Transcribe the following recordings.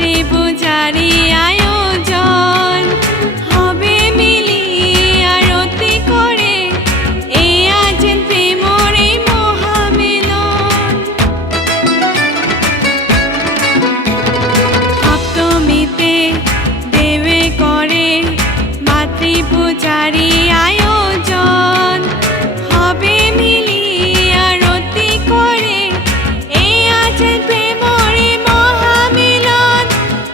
পূজাৰী আয়োজন হবে মিলি আৰতি কৰে এয়া যেন প্ৰেমৰে মহামিলন সপ্তমীতে দেৱে কৰে মাতৃ পূজাৰী আয়োজন হবে মিলি আৰতি কৰে এয়া যেন প্ৰেমৰে মহামিলন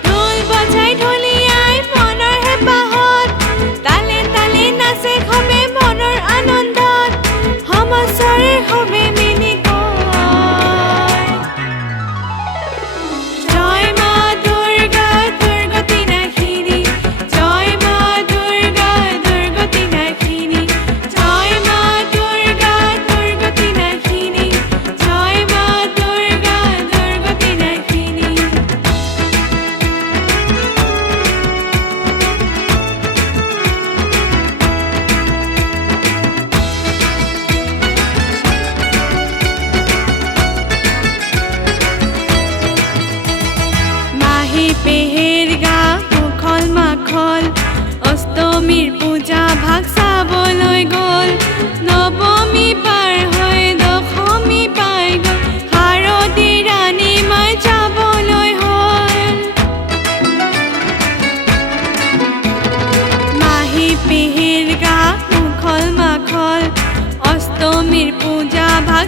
ঢোল বজাই ঢুলিয়াই মনৰ হেঁপাহত তালে তালে নাচে সবে মনৰ আনন্দত সমস্বৰে সবে মিলি কয় জয় মা দুৰ্গা দুৰ্গতি নাশিনী জয় মা দুৰ্গা দুৰ্গতি নাশিনী জয় মা দুৰ্গা দুৰ্গতি নাশিনী জয় মা দুৰ্গা দুৰ্গতি নাশিনী মাহী পেহেৰ গা মুখল মাখল অষ্টমীৰ পূজা ভাগ চাবলৈ গ'ল নৱমী পাৰ হৈ দশমী পাই গ'ল শাৰদী ৰাণী মাই যাবলৈ হ'ল মাহী পেহেৰ গা মুখল মাখল অষ্টমীৰ পূজা ভাগ